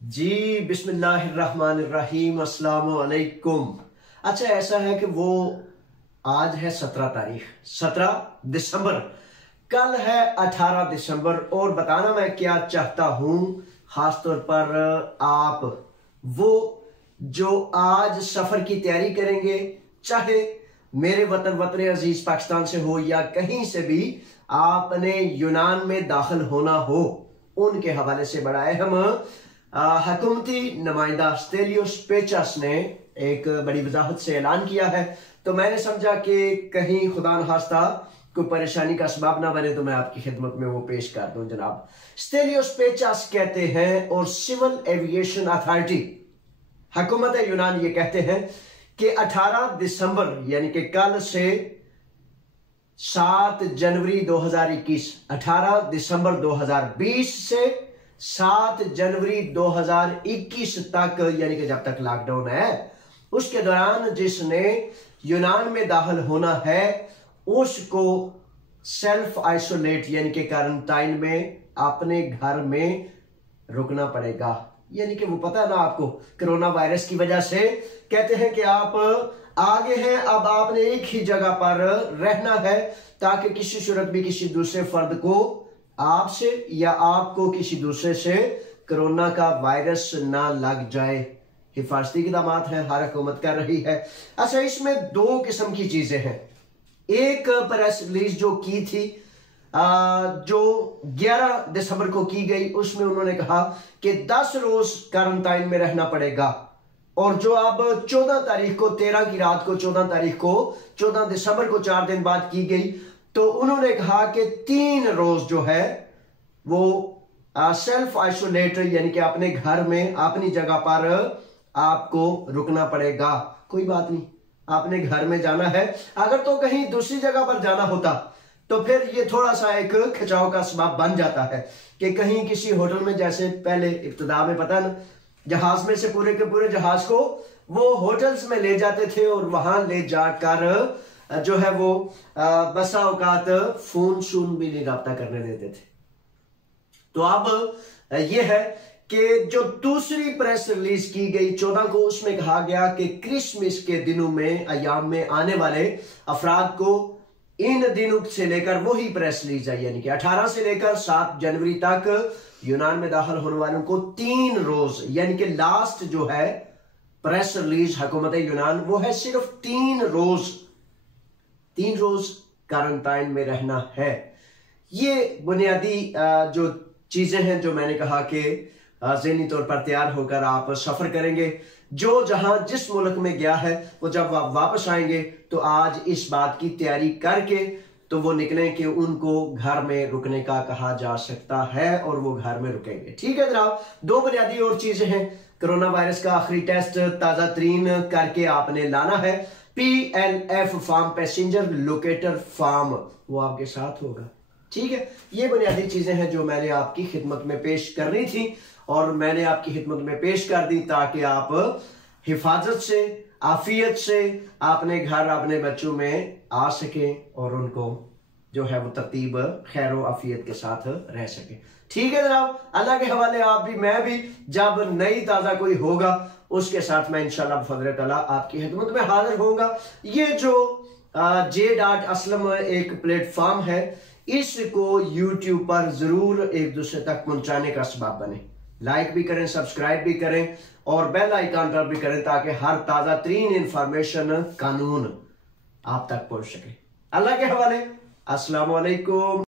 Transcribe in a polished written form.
जी बिस्मिल्लाहिर्रहमानिर्रहीम अस्सलाम वालेकुम। अच्छा, ऐसा है कि वो आज है 17 तारीख, 17 दिसंबर। कल है 18 दिसंबर। और बताना मैं क्या चाहता हूं, खासतौर पर आप वो जो आज सफर की तैयारी करेंगे, चाहे मेरे वतन अजीज पाकिस्तान से हो या कहीं से भी आपने यूनान में दाखिल होना हो, उनके हवाले से बड़ा अहम हुकूमती नुमाइंदा स्टेलियोस पेचास ने एक बड़ी वजाहत से ऐलान किया है। तो मैंने समझा कि कहीं खुदा न खास्ता कोई परेशानी का असबाब ना बने, तो मैं आपकी खिदमत में वो पेश कर दूं। जनाब, स्टेलियोस पेचास कहते हैं और सिविल एविएशन अथॉरिटी हुकूमत यूनान ये कहते हैं कि 18 दिसंबर यानी कि कल से 7 जनवरी 2021, 18 दिसंबर 2020 से 7 जनवरी 2021 तक, यानी कि जब तक लॉकडाउन है उसके दौरान जिसने यूनान में दाखिल होना है उसको सेल्फ आइसोलेट यानी कि क्वारंटाइन में अपने घर में रुकना पड़ेगा। यानी कि वो पता ना आपको, कोरोना वायरस की वजह से कहते हैं कि आप आगे हैं, अब आपने एक ही जगह पर रहना है ताकि किसी सूरत भी किसी दूसरे फर्द को आपसे या आपको किसी दूसरे से कोरोना का वायरस ना लग जाए। हिफाजती इक़दामात हैं, हर हुकूमत कर रही है। अच्छा, इसमें दो किस्म की चीजें हैं। एक प्रेस रिलीज जो की थी जो 11 दिसंबर को की गई, उसमें उन्होंने कहा कि 10 रोज क्वारंटाइन में रहना पड़ेगा। और जो अब 14 तारीख को, 13 की रात को 14 तारीख को, 14 दिसंबर को 4 दिन बाद की गई, तो उन्होंने कहा कि 3 रोज जो है वो सेल्फ आइसोलेट यानी कि अपने घर में अपनी जगह पर आपको रुकना पड़ेगा। कोई बात नहीं, आपने घर में जाना है। अगर तो कहीं दूसरी जगह पर जाना होता तो फिर ये थोड़ा सा एक खिंचाव का सबब बन जाता है कि कहीं किसी होटल में, जैसे पहले इब्तिदा में पता ना, जहाज में से पूरे के पूरे जहाज को वो होटल्स में ले जाते थे और वहां ले जाकर जो है वो बसा औकात फोन शून भी नहीं रब्ता करने देते थे। तो अब ये है कि जो दूसरी प्रेस रिलीज की गई 14 को, उसमें कहा गया कि क्रिसमस के दिनों में, अयाम में आने वाले अफराद को इन दिनों से लेकर वही प्रेस रिलीज आई, यानी कि 18 से लेकर 7 जनवरी तक यूनान में दाखिल होने वालों को 3 रोज, यानी कि लास्ट जो है प्रेस रिलीज हुकूमत यूनान, वो है सिर्फ 3 रोज क्वारंटाइन में रहना है। ये बुनियादी जो चीजें हैं जो मैंने कहा कि ज़हनी तौर पर तैयार होकर आप सफर करेंगे। जो जहां जिस मुल्क में गया है वो जब आप वापस आएंगे तो आज इस बात की तैयारी करके तो वो निकले कि उनको घर में रुकने का कहा जा सकता है और वो घर में रुकेंगे। ठीक है जनाब, 2 बुनियादी और चीजें हैं। कोरोना वायरस का आखिरी टेस्ट ताजा तरीन करके आपने लाना है। PLF form, passenger locator form, वो आपके साथ होगा। ठीक है, ये बुनियादी चीजें हैं जो मैंने आपकी खिदमत में पेश करनी थी और मैंने आपकी खिदमत में पेश कर दी ताकि आप हिफाजत से, आफियत से अपने घर, अपने बच्चों में आ सके और उनको जो है वो तरतीब खैर व आफियत के साथ रह सके। ठीक है जनाब, अल्लाह के हवाले आप भी मैं भी, जब नई ताज़ा कोई होगा उसके साथ मैं इंशाल्लाह बफज़ल तआला आपकी खिदमत में हाजिर होऊंगा। ये जो J.Aslam एक प्लेटफॉर्म है, इसको यूट्यूब पर जरूर एक दूसरे तक पहुंचाने का सबब बने। लाइक भी करें, सब्सक्राइब भी करें और बेल आइकन पर भी करें ताकि हर ताजा तरीन इंफॉर्मेशन, कानून आप तक पहुंच सके। अल्लाह के हवाले, अस्सलाम वालेकुम।